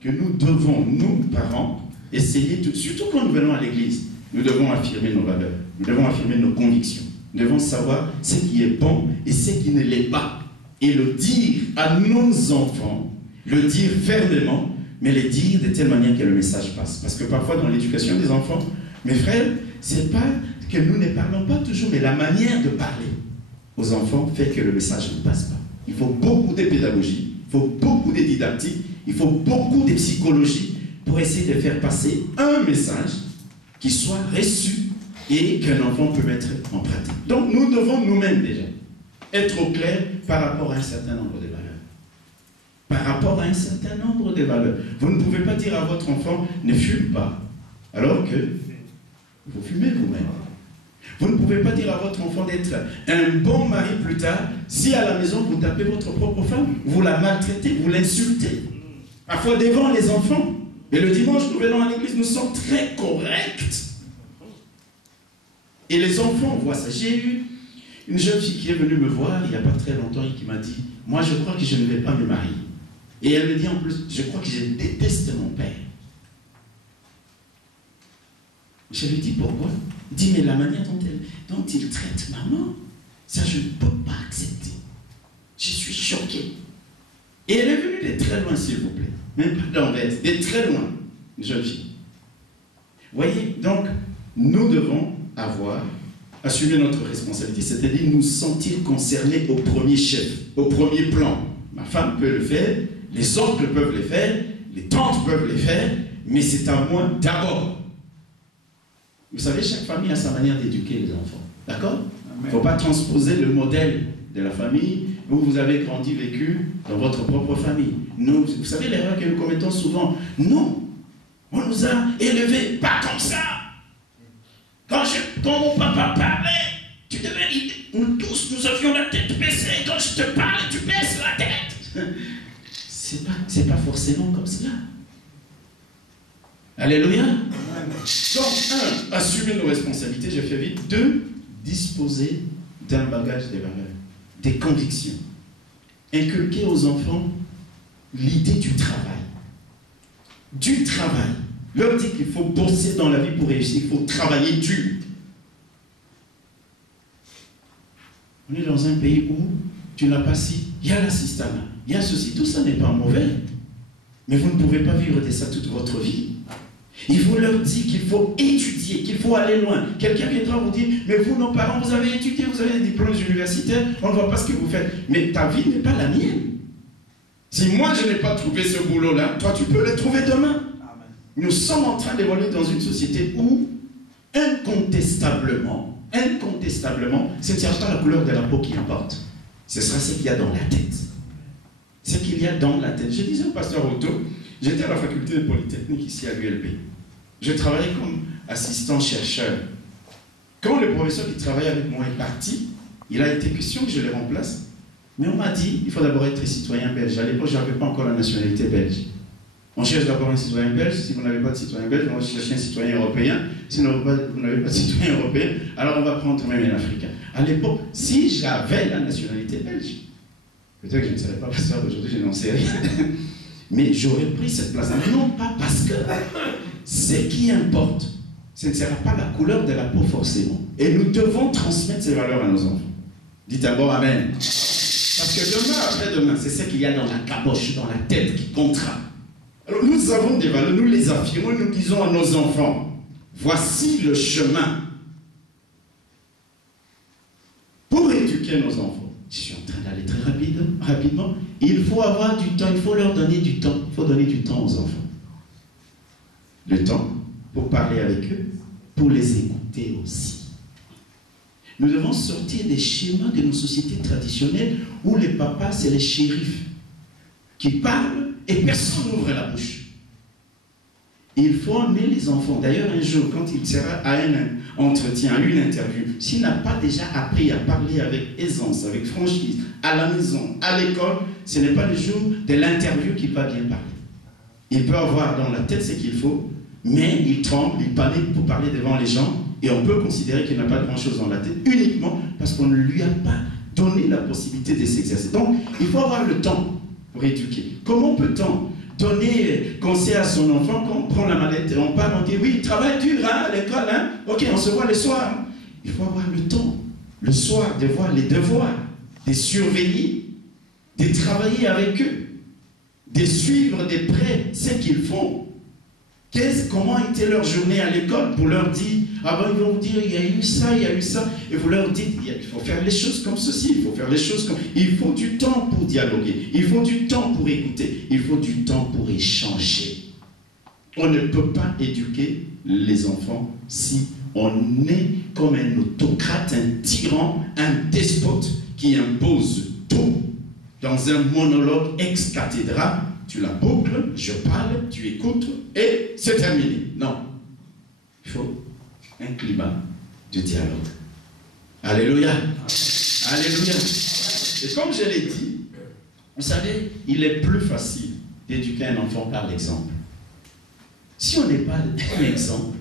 que nous devons, nous, parents, essayer, surtout quand nous venons à l'église, nous devons affirmer nos valeurs, nous devons affirmer nos convictions, nous devons savoir ce qui est bon et ce qui ne l'est pas. Et le dire à nos enfants, le dire fermement, mais le dire de telle manière que le message passe. Parce que parfois dans l'éducation des enfants, mes frères, c'est pas que nous ne parlons pas toujours, mais la manière de parler aux enfants fait que le message ne passe pas. Il faut beaucoup de pédagogie, il faut beaucoup de didactique, il faut beaucoup de psychologie pour essayer de faire passer un message qui soit reçu et qu'un enfant peut mettre en pratique. Donc nous devons nous-mêmes déjà être au clair par rapport à un certain nombre de valeurs. Par rapport à un certain nombre de valeurs. Vous ne pouvez pas dire à votre enfant ne fume pas, alors que vous fumez vous-même. Vous ne pouvez pas dire à votre enfant d'être un bon mari plus tard si à la maison vous tapez votre propre femme, vous la maltraitez, vous l'insultez. Parfois devant les enfants. Et le dimanche, nous venons à l'église, nous sommes très corrects. Et les enfants voient ça. J'ai eu une jeune fille qui est venue me voir il n'y a pas très longtemps et qui m'a dit, moi je crois que je ne vais pas me marier. Et elle me dit en plus, je crois que je déteste mon père. Je lui dis pourquoi? Il dit, mais la manière dont il traite maman, ça je ne peux pas accepter. Je suis choqué. Et elle est venue de très loin, s'il vous plaît. Même pas d'Anvers, de très loin, une jeune fille. Voyez, donc, nous devons assumer notre responsabilité, c'est-à-dire nous sentir concernés au premier chef, au premier plan. Ma femme peut le faire, les oncles peuvent le faire, les tantes peuvent le faire, mais c'est à moi d'abord. Vous savez, chaque famille a sa manière d'éduquer les enfants. D'accord? Il ne faut pas transposer le modèle de la famille où vous avez grandi, vécu dans votre propre famille. Nous, vous savez l'erreur que nous commettons souvent. Non, on nous a élevés pas comme ça. Quand mon papa parlait, tu devais, nous tous, nous avions la tête baissée. Quand je te parle, tu baisses la tête. C'est pas forcément comme cela. Alléluia. Donc, 1, assumer nos responsabilités, j'ai fait vite. 2, disposer d'un bagage de valeurs, des convictions. Inculquer aux enfants l'idée du travail. Du travail. Leur dire qu'il faut bosser dans la vie pour réussir, il faut travailler dur. On est dans un pays où tu n'as pas si, il y a l'assistanat, il y a ceci, tout ça n'est pas mauvais. Mais vous ne pouvez pas vivre de ça toute votre vie. Il faut leur dire qu'il faut étudier, qu'il faut aller loin. Quelqu'un viendra vous dire, mais vous, nos parents, vous avez étudié, vous avez des diplômes universitaires, on ne voit pas ce que vous faites. Mais ta vie n'est pas la mienne. Si moi je n'ai pas trouvé ce boulot-là, toi tu peux le trouver demain. Nous sommes en train d'évoluer dans une société où, incontestablement, ce ne sera pas la couleur de la peau qui importe. Ce sera ce qu'il y a dans la tête. Ce qu'il y a dans la tête. Je disais au pasteur Otto, j'étais à la faculté de Polytechnique ici à l'ULB. Je travaillais comme assistant-chercheur. Quand le professeur qui travaillait avec moi est parti, il a été question que je le remplace. Mais on m'a dit, il faut d'abord être citoyen belge. À l'époque, je n'avais pas encore la nationalité belge. On cherche d'abord un citoyen belge. Si vous n'avez pas de citoyen belge, on va chercher un citoyen européen. Si vous n'avez pas de citoyen européen, alors on va prendre même un Africain. À l'époque, si j'avais la nationalité belge, peut-être que je ne serais pas pasteur aujourd'hui, je n'en sais rien. Mais j'aurais pris cette place. Non pas parce que ce qui importe, ce ne sera pas la couleur de la peau forcément. Et nous devons transmettre ces valeurs à nos enfants. Dites d'abord Amen. Parce que demain, après-demain, c'est ce qu'il y a dans la caboche, dans la tête qui comptera. Alors nous avons des valeurs, nous les affirmons, nous disons à nos enfants, voici le chemin pour éduquer nos enfants. Je suis en train d'aller très rapidement. Il faut avoir du temps, il faut leur donner du temps. Il faut donner du temps aux enfants. Le temps pour parler avec eux, pour les écouter aussi. Nous devons sortir des schémas de nos sociétés traditionnelles où les papas, c'est les shérifs qui parlent et personne n'ouvre la bouche. Il faut emmener les enfants. D'ailleurs, un jour, quand il sera à un entretien, à une interview, s'il n'a pas déjà appris à parler avec aisance, avec franchise, à la maison, à l'école, ce n'est pas le jour de l'interview qu'il va bien parler. Il peut avoir dans la tête ce qu'il faut, mais il tremble, il panique pour parler devant les gens, et on peut considérer qu'il n'a pas grand-chose dans la tête, uniquement parce qu'on ne lui a pas donné la possibilité de s'exercer. Donc, il faut avoir le temps pour éduquer. Comment peut-on donner conseil à son enfant quand on prend la mallette et on part, on dit oui, travail dur hein, à l'école, hein? Ok, on se voit le soir. Il faut avoir le temps, le soir, de voir les devoirs, de surveiller, de travailler avec eux, de suivre de près ce qu'ils font. Comment était leur journée à l'école pour leur dire, ah ben ils vont vous dire, il y a eu ça, et vous leur dites, il faut faire les choses comme ceci, il faut faire les choses comme... Il faut du temps pour dialoguer, il faut du temps pour écouter, il faut du temps pour échanger. On ne peut pas éduquer les enfants si on est comme un autocrate, un tyran, un despote qui impose tout dans un monologue ex cathedra. Tu la boucles, je parle, tu écoutes et c'est terminé. Non. Il faut un climat de dialogue. Alléluia. Alléluia. Et comme je l'ai dit, vous savez, il est plus facile d'éduquer un enfant par l'exemple. Si on n'est pas un exemple,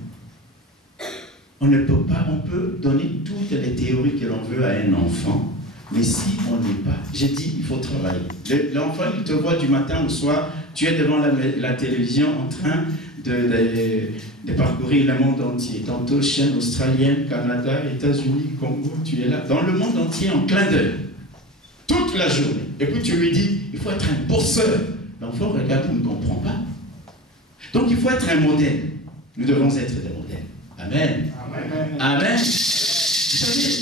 on ne peut pas, on peut donner toutes les théories que l'on veut à un enfant, mais si on n'est pas, j'ai dit, il faut travailler. L'enfant, il te voit du matin au soir, tu es devant la télévision en train de parcourir le monde entier. Tantôt chaîne australienne, Canada, États-Unis, Congo, tu es là, dans le monde entier en clin d'œil. Toute la journée. Et puis tu lui dis, il faut être un bosseur. L'enfant regarde, il ne comprend pas. Donc il faut être un modèle. Nous devons être des modèles. Amen. Amen. Amen. Vous savez,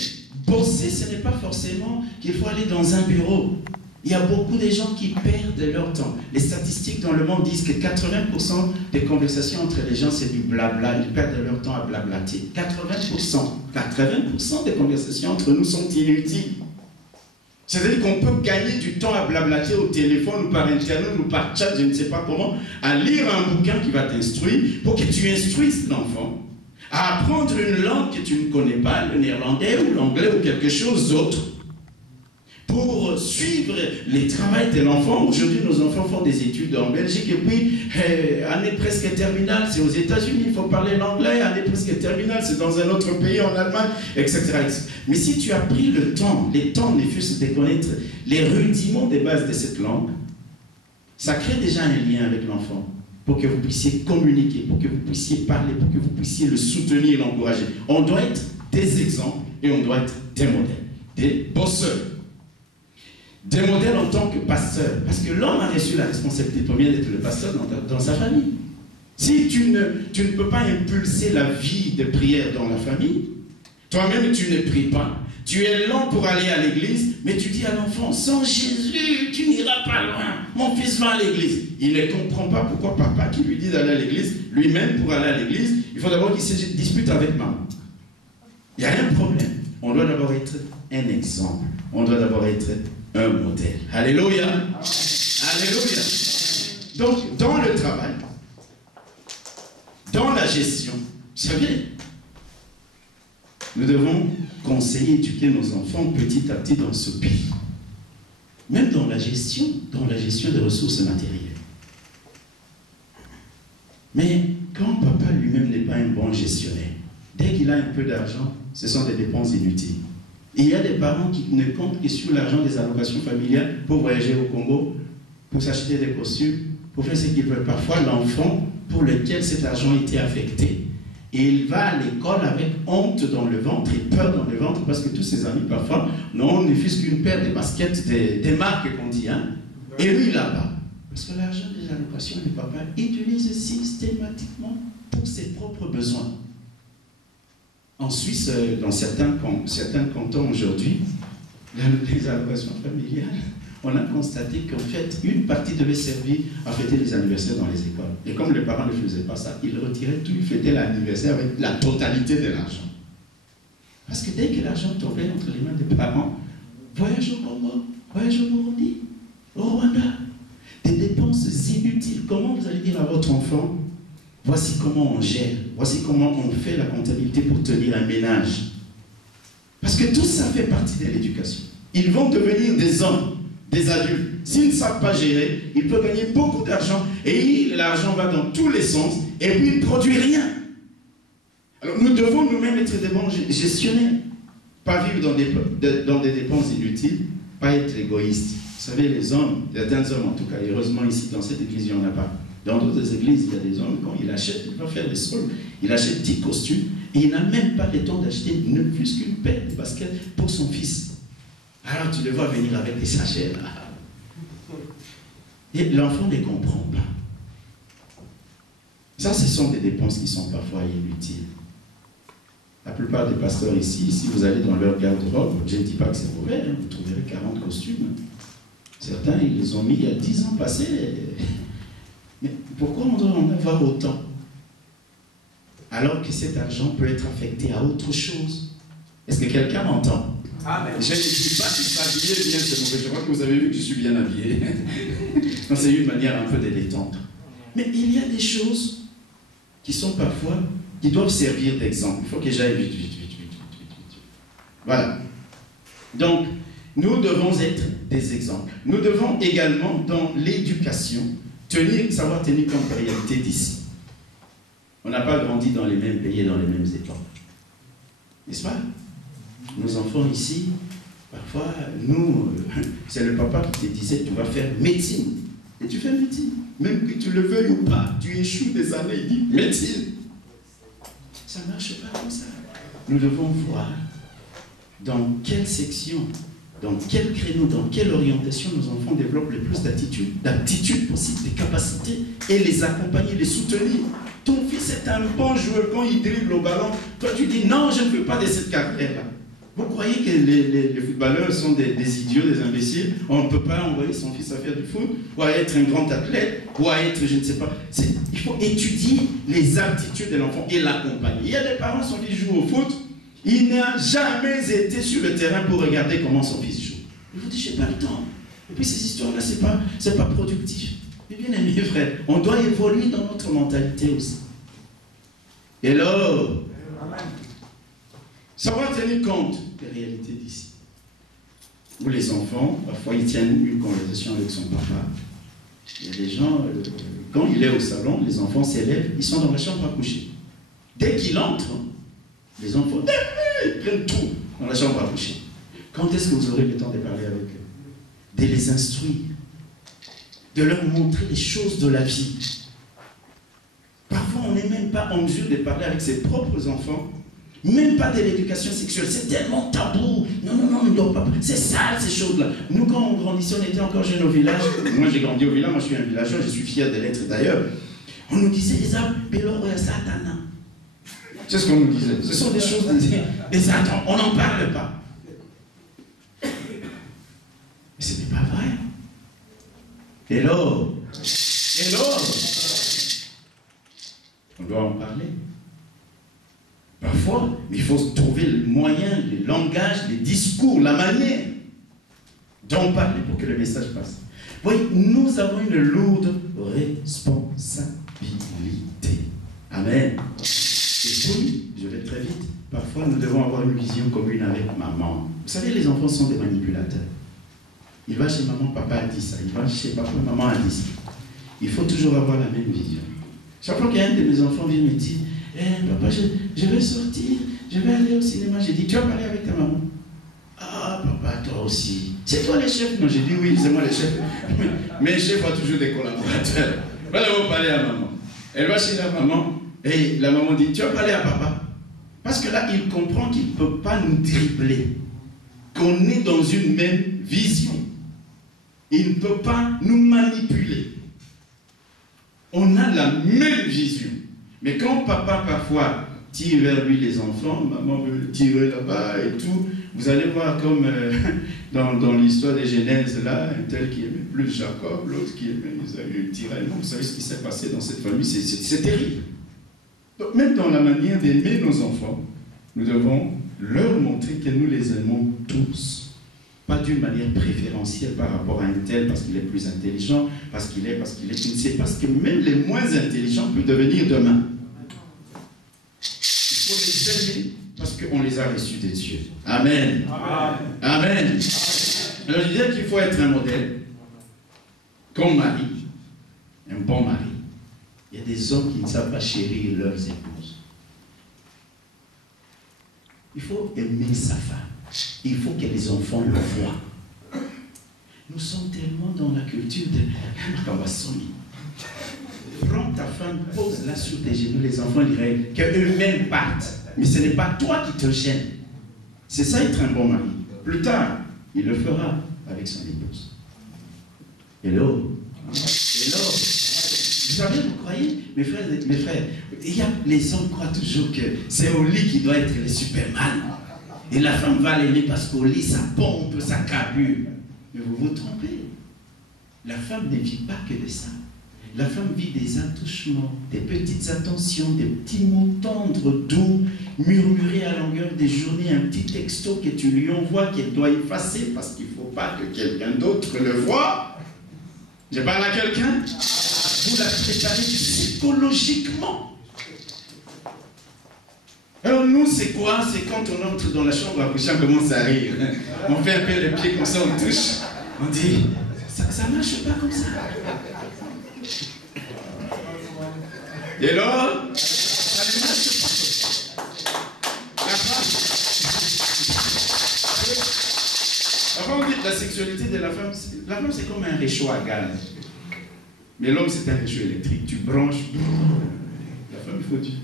bosser, ce n'est pas forcément qu'il faut aller dans un bureau. Il y a beaucoup de gens qui perdent leur temps. Les statistiques dans le monde disent que 80% des conversations entre les gens, c'est du blabla. Ils perdent leur temps à blablater. 80% des conversations entre nous sont inutiles. C'est-à-dire qu'on peut gagner du temps à blablater au téléphone ou par internet ou par chat, je ne sais pas comment, à lire un bouquin qui va t'instruire pour que tu instruises l'enfant, à apprendre une langue que tu ne connais pas, le néerlandais ou l'anglais ou quelque chose d'autre, pour suivre les travaux de l'enfant. Aujourd'hui, nos enfants font des études en Belgique et puis, année presque terminale, c'est aux États-Unis, il faut parler l'anglais, année presque terminale, c'est dans un autre pays, en Allemagne, etc. Mais si tu as pris le temps, les temps ne fût-ce de connaître les rudiments des bases de cette langue, ça crée déjà un lien avec l'enfant pour que vous puissiez communiquer, pour que vous puissiez parler, pour que vous puissiez le soutenir et l'encourager. On doit être des exemples et on doit être des modèles, des bosseurs. Des modèles en tant que pasteur. Parce que l'homme a reçu la responsabilité première d'être le pasteur dans sa famille. Si tu ne peux pas impulser la vie de prière dans la famille, toi-même tu ne pries pas, tu es lent pour aller à l'église, mais tu dis à l'enfant, sans Jésus, tu n'iras pas loin, mon fils va à l'église. Il ne comprend pas pourquoi papa qui lui dit d'aller à l'église, lui-même pour aller à l'église, il faut d'abord qu'il se dispute avec maman. Il n'y a rien de problème. On doit d'abord être un exemple. On doit d'abord être un modèle. Alléluia. Alléluia. Donc, dans le travail, dans la gestion, vous savez, nous devons conseiller, éduquer nos enfants petit à petit dans ce pays. Même dans la gestion des ressources matérielles. Mais quand papa lui-même n'est pas un bon gestionnaire, dès qu'il a un peu d'argent, ce sont des dépenses inutiles. Et il y a des parents qui ne comptent que sur l'argent des allocations familiales pour voyager au Congo, pour s'acheter des costumes, pour faire ce qu'ils veulent. Parfois, l'enfant pour lequel cet argent était affecté, et il va à l'école avec honte dans le ventre et peur dans le ventre parce que tous ses amis, parfois, n'ont ne fût-ce qu'une paire de baskets, des marques qu'on dit, hein, et lui, il n'a pas. Parce que l'argent des allocations, le papa utilise systématiquement pour ses propres besoins. En Suisse, dans certains cantons aujourd'hui, les allocations familiales, on a constaté qu'en fait, une partie devait servir à fêter les anniversaires dans les écoles. Et comme les parents ne faisaient pas ça, ils retiraient tout, ils fêtaient l'anniversaire avec la totalité de l'argent. Parce que dès que l'argent tombait entre les mains des parents, voyage au Congo, voyage au Burundi, au Rwanda, des dépenses inutiles. Comment vous allez dire à votre enfant, voici comment on gère, voici comment on fait la comptabilité pour tenir un ménage. Parce que tout ça fait partie de l'éducation. Ils vont devenir des hommes, des adultes. S'ils ne savent pas gérer, ils peuvent gagner beaucoup d'argent et l'argent va dans tous les sens et puis il ne produit rien. Alors nous devons nous-mêmes être des bons gestionnaires. Pas vivre dans des dépenses inutiles, pas être égoïste. Vous savez, les hommes, certains hommes en tout cas, heureusement ici dans cette église, il n'y en a pas. Dans d'autres églises, il y a des hommes, quand il achète, il va faire des soldes, il achète 10 costumes et il n'a même pas le temps d'acheter ne plus qu'une paire de baskets pour son fils. Alors tu le vois venir avec des sachets là. Et l'enfant ne comprend pas. Ça, ce sont des dépenses qui sont parfois inutiles. La plupart des pasteurs ici, si vous allez dans leur garde-robe, je ne dis pas que c'est mauvais, hein, vous trouverez 40 costumes. Certains, ils les ont mis il y a 10 ans passés. Mais pourquoi on doit en avoir autant? alors que cet argent peut être affecté à autre chose. Est-ce que quelqu'un m'entend? Amen. Je ne dis pas que s'habiller bien c'est mauvais. Je crois que vous avez vu que je suis bien habillé. Non, c'est une manière un peu de détendre. Mais il y a des choses qui sont parfois, qui doivent servir d'exemple. Il faut que j'aille vite. Voilà. Donc, nous devons être des exemples. Nous devons également, dans l'éducation, savoir tenir compte de la réalité d'ici. On n'a pas grandi dans les mêmes pays et dans les mêmes époques. N'est-ce pas? Nos enfants ici, parfois, nous, c'est le papa qui te disait, tu vas faire médecine. Et tu fais médecine. Même que tu le veuilles ou pas, tu échoues des années, il dit médecine. Ça ne marche pas comme ça. Nous devons voir dans quelle section, dans quel créneau, dans quelle orientation nos enfants développent le plus d'aptitudes possibles, des capacités, et les accompagner, les soutenir. Ton fils est un bon joueur, quand il dribble au ballon, toi tu dis non, je ne veux pas de cette carrière-là. Vous croyez que les footballeurs sont des idiots, des imbéciles? On ne peut pas envoyer son fils à faire du foot, ou à être un grand athlète, ou à être, je ne sais pas. Il faut étudier les aptitudes de l'enfant et l'accompagner. Il y a des parents, son fils joue au foot, il n'a jamais été sur le terrain pour regarder comment son fils joue. Il vous dit, je n'ai pas le temps. Et puis ces histoires-là, ce n'est pas productif. Mais bien aimé frère, on doit évoluer dans notre mentalité aussi. Et là, savoir tenir compte des réalités d'ici. Où les enfants, parfois ils tiennent une conversation avec son papa. Il y a des gens, quand il est au salon, les enfants s'élèvent, ils sont dans la chambre à coucher. Dès qu'il entre, les enfants ils prennent tout dans la chambre à coucher. Quand est-ce que vous aurez le temps de parler avec eux? De les instruire, de leur montrer les choses de la vie. Parfois, on n'est même pas en mesure de parler avec ses propres enfants, même pas de l'éducation sexuelle. C'est tellement tabou. Non, on ne doit pas. C'est sale, ces choses-là. Nous, quand on grandissait, on était encore jeunes au village. Moi, j'ai grandi au village, moi, je suis un villageois, je suis fier de l'être d'ailleurs. On nous disait, les hommes, Satana. C'est ce qu'on nous disait. Ce sont des choses, des Satans. On n'en parle pas. Mais ce n'est pas vrai. Et là, on doit en parler. Parfois, il faut trouver le moyen, le langage, les discours, la manière d'en parler pour que le message passe. Vous voyez, nous avons une lourde responsabilité. Amen. Et puis, je vais très vite, parfois nous devons avoir une vision commune avec maman. Vous savez, les enfants sont des manipulateurs. Il va chez maman, papa a dit ça. Il va chez papa, maman a dit ça. Il faut toujours avoir la même vision. Chaque fois qu'un de mes enfants vient me dire, papa, je vais sortir, je vais aller au cinéma. J'ai dit, tu vas parler avec ta maman? Ah, papa, toi aussi. C'est toi le chef? Non, j'ai dit oui, c'est moi le chef. Mais le chef a toujours des collaborateurs. Voilà, on va parler à maman. Elle va chez la maman, et la maman dit, tu vas parler à papa? Parce que là, il comprend qu'il ne peut pas nous dribbler. Qu'on est dans une même vision. Il ne peut pas nous manipuler. On a la même vision. Mais quand papa, parfois, tire vers lui les enfants, maman veut tirer là-bas et tout, vous allez voir comme dans l'histoire des Genèse, là, un tel qui aimait plus Jacob, l'autre qui aimait Isaïe, tiraillement. Vous savez ce qui s'est passé dans cette famille, c'est terrible. Donc, même dans la manière d'aimer nos enfants, nous devons leur montrer que nous les aimons tous. Pas d'une manière préférentielle par rapport à un tel parce qu'il est plus intelligent, parce qu'il est, c'est parce que même les moins intelligents peuvent devenir demain. Il faut les aimer parce qu'on les a reçus des dieux. Amen. Amen. Alors je disais qu'il faut être un modèle. Comme mari, un bon mari. Il y a des hommes qui ne savent pas chérir leurs épouses. Il faut aimer sa femme. Il faut que les enfants le voient. Nous sommes tellement dans la culture de prends ta femme, pose-la sur tes genoux, les enfants diraient qu'eux-mêmes partent. Mais ce n'est pas toi qui te gênes. C'est ça être un bon mari. Plus tard, il le fera avec son épouse. Hello. Vous savez, vous croyez, mes frères, les hommes croient toujours que c'est au lit qui doit être le Superman. Et la femme va l'aimer parce qu'au lit, ça pompe, ça carbure. Mais vous vous trompez. La femme ne vit pas que de ça. La femme vit des attouchements, des petites attentions, des petits mots tendres, doux, murmurés à longueur des journées, un petit texto que tu lui envoies qu'elle doit effacer parce qu'il ne faut pas que quelqu'un d'autre le voie. Je parle à quelqu'un. Vous la préparez psychologiquement. Alors nous, c'est quoi? C'est quand on entre dans la chambre à coucher, on commence à rire. On fait un peu les pieds comme ça, on touche. On dit, ça ne marche pas comme ça. Et là, ça ne marche pas. Avant, on dit que la sexualité de la femme, c'est comme un réchaud à gaz. Mais l'homme, c'est un réchaud électrique. Tu branches, la femme, il faut du temps.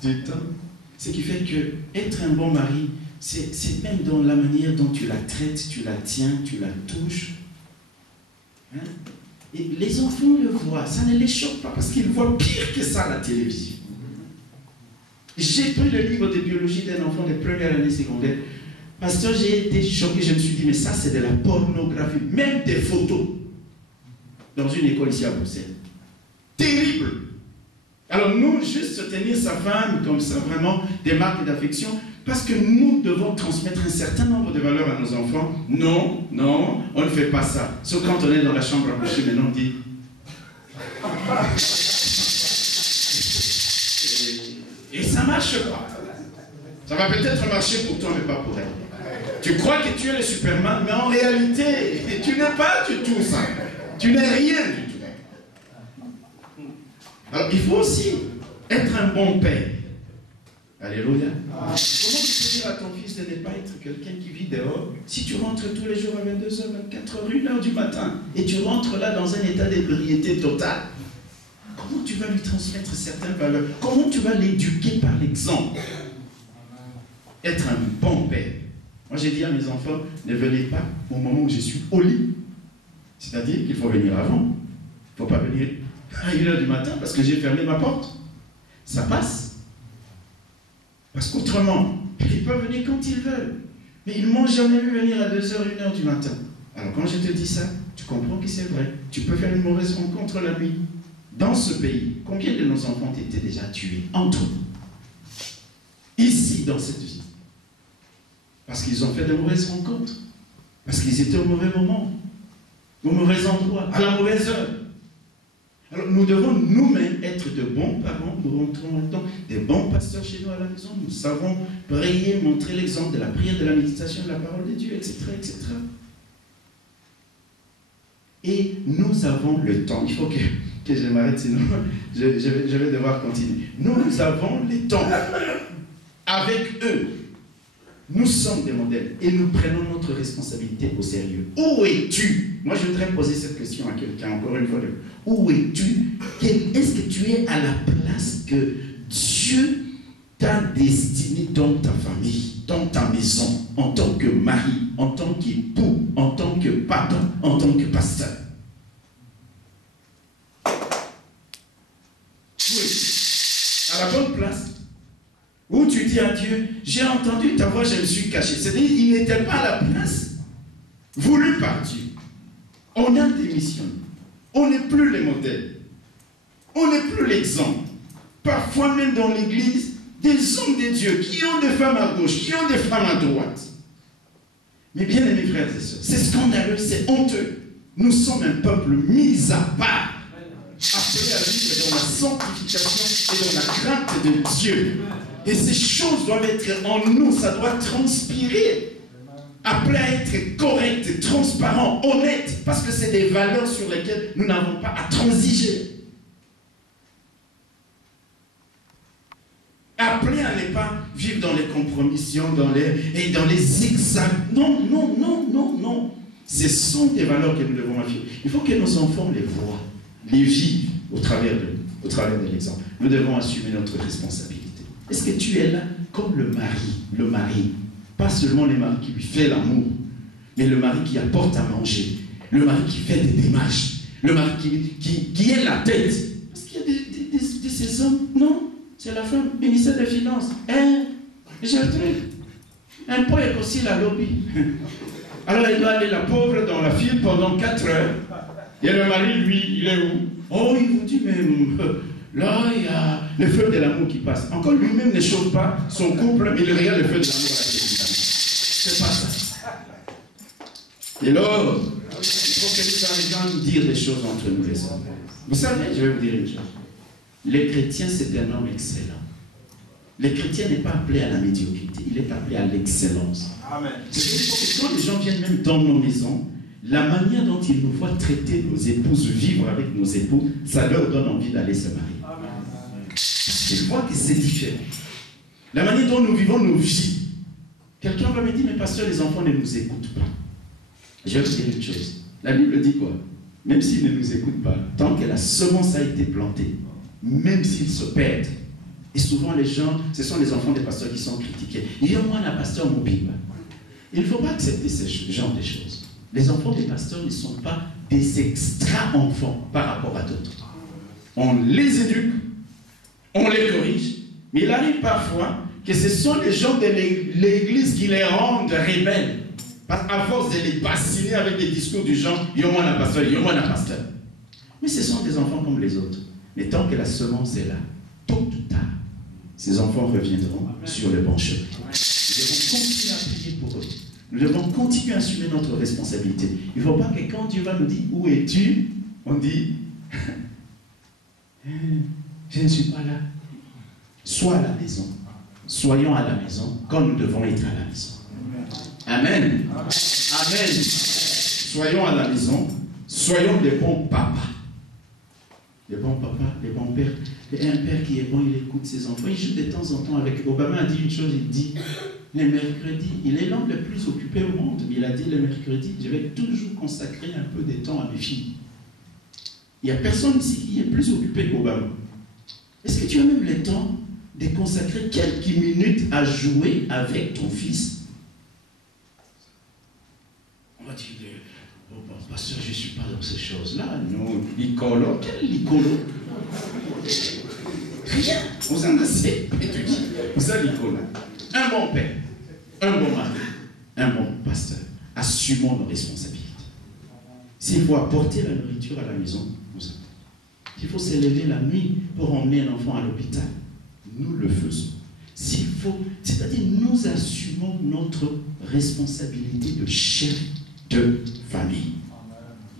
Du temps. Ce qui fait que être un bon mari, c'est même dans la manière dont tu la traites, tu la tiens, tu la touches. Hein? Et les enfants le voient, ça ne les choque pas parce qu'ils voient pire que ça à la télévision. J'ai pris le livre de biologie d'un enfant de première année secondaire. Pasteur, j'ai été choqué, je me suis dit, mais ça c'est de la pornographie, même des photos, dans une école ici à Bruxelles. Terrible. Alors nous, juste tenir sa femme comme ça, vraiment, des marques d'affection, parce que nous devons transmettre un certain nombre de valeurs à nos enfants. Non, non, on ne fait pas ça. Sauf quand on est dans la chambre à coucher, maintenant on dit... Et ça ne marche pas. Ça va peut-être marcher pour toi, mais pas pour elle. Tu crois que tu es le Superman, mais en réalité, tu n'es pas du tout ça. Tu n'es rien du tout. Alors, il faut aussi être un bon père. Alléluia. Comment tu peux dire à ton fils de ne pas être quelqu'un qui vit dehors si tu rentres tous les jours à 22h, 24h, 1h du matin et tu rentres là dans un état d'ébriété totale? Comment tu vas lui transmettre certaines valeurs? Comment tu vas l'éduquer par l'exemple? Être un bon père. Moi j'ai dit à mes enfants, ne venez pas au moment où je suis au lit. C'est-à-dire qu'il faut venir avant. Il ne faut pas venir à 1h du matin parce que j'ai fermé ma porte. Ça passe. Parce qu'autrement, ils peuvent venir quand ils veulent. Mais ils ne m'ont jamais vu venir à 2h, 1h du matin. Alors quand je te dis ça, tu comprends que c'est vrai. Tu peux faire une mauvaise rencontre la nuit. Dans ce pays, combien de nos enfants ont été déjà tués entre eux? Ici, dans cette vie. Parce qu'ils ont fait de mauvaises rencontres. Parce qu'ils étaient au mauvais moment. Au mauvais endroit. À la mauvaise heure. Alors nous devons nous-mêmes être de bons parents, nous rentrons en temps, des bons pasteurs chez nous à la maison, nous savons prier, montrer l'exemple de la prière, de la méditation, de la parole de Dieu, etc., etc. Et nous avons le temps, il faut que je m'arrête, sinon je vais devoir continuer. Nous avons le temps avec eux. Nous sommes des modèles et nous prenons notre responsabilité au sérieux. Où es-tu? Moi, je voudrais poser cette question à quelqu'un, encore une fois. Où es-tu? Est-ce que tu es à la place que Dieu t'a destiné dans ta famille, dans ta maison, en tant que mari, en tant qu'époux, en tant que papa, en tant que pasteur? Où es-tu? À la bonne place? Où tu dis à Dieu, j'ai entendu ta voix, je me suis caché. C'est-à-dire, il n'était pas à la place voulue par Dieu. On a démissionné. On n'est plus les modèles. On n'est plus l'exemple. Parfois même dans l'église, des hommes de Dieu qui ont des femmes à gauche, qui ont des femmes à droite. Mais bien aimés frères et sœurs, c'est scandaleux, c'est honteux. Nous sommes un peuple mis à part, appelé à vivre dans la sanctification et dans la crainte de Dieu. Et ces choses doivent être en nous, ça doit transpirer. Appelé à être correct, transparent, honnête, parce que c'est des valeurs sur lesquelles nous n'avons pas à transiger. Appelé à ne pas vivre dans les compromissions, dans les zigzags. Non, non, non, non, non. Ce sont des valeurs que nous devons affirmer. Il faut que nos enfants les voient, les vivent au travers de l'exemple. Nous devons assumer notre responsabilité. Est-ce que tu es là comme le mari, pas seulement le mari qui lui fait l'amour, mais le mari qui apporte à manger, le mari qui fait des démarches, le mari qui est la tête. Parce qu'il y a de ces hommes, non, c'est la femme, ministère des Finances. J'ai un truc. Un point est aussi la lobby. Alors elle doit aller la pauvre dans la file pendant 4 heures. Et le mari, lui, il est où? Oh, il vous dit même, là, il y a le feu de l'amour qui passe. Encore lui-même ne chauffe pas son couple, mais il regarde le feu de l'amour à la télévision. C'est pas ça. Et là, il faut que nous arrivions à dire des choses entre nous les hommes. Vous savez, je vais vous dire une chose. Les chrétiens, c'est un homme excellent. Le chrétien n'est pas appelé à la médiocrité, il est appelé à l'excellence. Amen. C'est-à-dire que quand les gens viennent même dans nos maisons, la manière dont ils nous voient traiter nos épouses, vivre avec nos époux, ça leur donne envie d'aller se marier. Ils voient que c'est différent. La manière dont nous vivons nos vies. Quelqu'un va me dire, mais pasteur, les enfants ne nous écoutent pas. Je vais vous dire une chose. La Bible dit quoi? Même s'ils ne nous écoutent pas, tant que la semence a été plantée, même s'ils se perdent, et souvent les gens, ce sont les enfants des pasteurs qui sont critiqués. Il y a moins un pasteur mobile. Il ne faut pas accepter ce genre de choses. Les enfants des pasteurs ne sont pas des extra-enfants par rapport à d'autres. On les éduque, on les corrige, mais il arrive parfois que ce sont les gens de l'église qui les rendent rebelles. Parce qu'à force de les bassiner avec des discours du genre, il y a moins un pasteur, il y a moins un pasteur. Mais ce sont des enfants comme les autres. Mais tant que la semence est là, tôt ou tard, ces enfants reviendront sur le bon chemin. Nous devons continuer à prier pour eux. Nous devons continuer à assumer notre responsabilité. Il ne faut pas que quand Dieu va nous dire « Où es-tu ?» on dit « Je ne suis pas là. » Sois à la maison. Soyons à la maison quand nous devons être à la maison. Amen. Amen. Soyons à la maison. Soyons des bons papas. Des bons papas, des bons pères. Et un père qui est bon, il écoute ses enfants. Il joue de temps en temps avec... Obama a dit une chose, il dit, les mercredis, il est l'homme le plus occupé au monde, mais il a dit, les mercredis, je vais toujours consacrer un peu de temps à mes filles. Il n'y a personne ici qui est plus occupé qu'Obama. Est-ce que tu as même le temps de consacrer quelques minutes à jouer avec ton fils? On va dire, oh, pasteur, je ne suis pas dans ces choses-là. Non, l'icolo, quel licolo? Rien. Vous en avez étudié. Vous avez l'icolo. Un bon père, un bon mari, un bon pasteur. Assumons nos responsabilités. S'il faut apporter la nourriture à la maison, nous apportons. S'il faut se lever la nuit pour emmener un enfant à l'hôpital, nous le faisons. S'il faut, c'est-à-dire nous assumons notre responsabilité de chef de famille.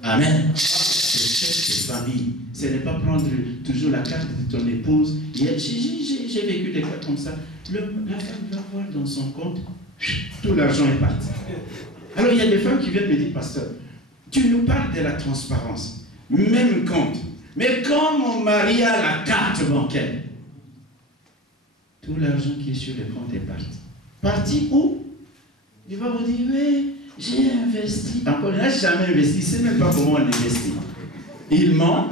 Amen. Le chef de famille. Ce n'est pas prendre toujours la carte de ton épouse. J'ai vécu des cas comme ça. La femme va voir dans son compte, tout l'argent est parti. Alors il y a des femmes qui viennent me dire, pasteur, tu nous parles de la transparence, même compte. Mais quand mon mari a la carte bancaire, tout l'argent qui est sur le compte est parti. Parti où? Il va vous dire, oui, j'ai investi. Encore, il n'a jamais investi, il ne sait même pas comment on investit. Il ment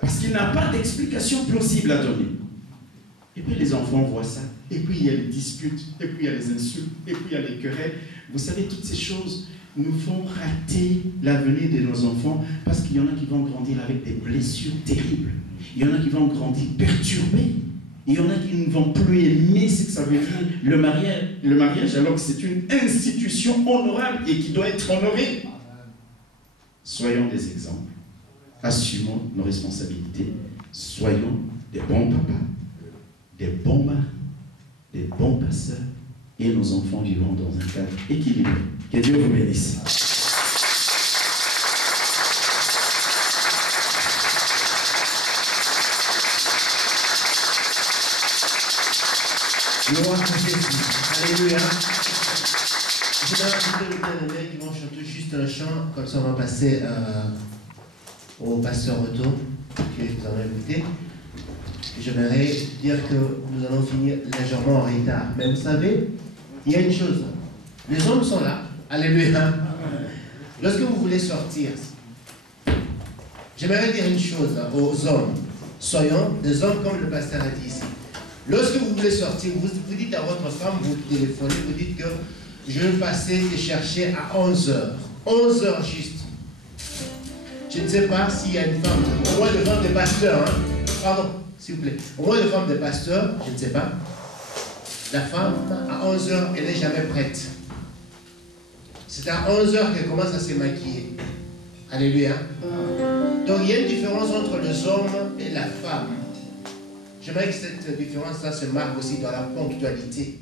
parce qu'il n'a pas d'explication plausible à donner. Et puis les enfants voient ça. Et puis il y a les disputes, et puis il y a les insultes, et puis il y a les querelles. Vous savez, toutes ces choses nous font rater l'avenir de nos enfants parce qu'il y en a qui vont grandir avec des blessures terribles. Il y en a qui vont grandir perturbés. Il y en a qui ne vont plus aimer ce que ça veut dire le mariage alors que c'est une institution honorable et qui doit être honorée. Soyons des exemples. Assumons nos responsabilités. Soyons des bons papas, des bons maris, des bons pasteurs, et nos enfants vivront dans un cadre équilibré. Que Dieu vous bénisse. Gloire à Jésus. Alléluia. Je voudrais inviter les bien-aimés qui vont chanter juste un chant, comme ça on va passer au pasteur Otto, que vous en avez écouté. J'aimerais dire que nous allons finir légèrement en retard. Mais vous savez, il y a une chose. Les hommes sont là. Alléluia. Lorsque vous voulez sortir, j'aimerais dire une chose aux hommes. Soyons des hommes comme le pasteur a dit ici. Lorsque vous voulez sortir, vous dites à votre femme, vous téléphonez, vous dites que je vais passer te chercher à 11h. 11h juste. Je ne sais pas s'il y a une femme, au moins de femme de pasteur, hein? Pardon, s'il vous plaît. Au moins de femme de pasteur, je ne sais pas. La femme, à 11h, elle n'est jamais prête. C'est à 11h qu'elle commence à se maquiller. Alléluia. Donc il y a une différence entre les hommes et la femme. J'aimerais que cette différence-là se marque aussi dans la ponctualité.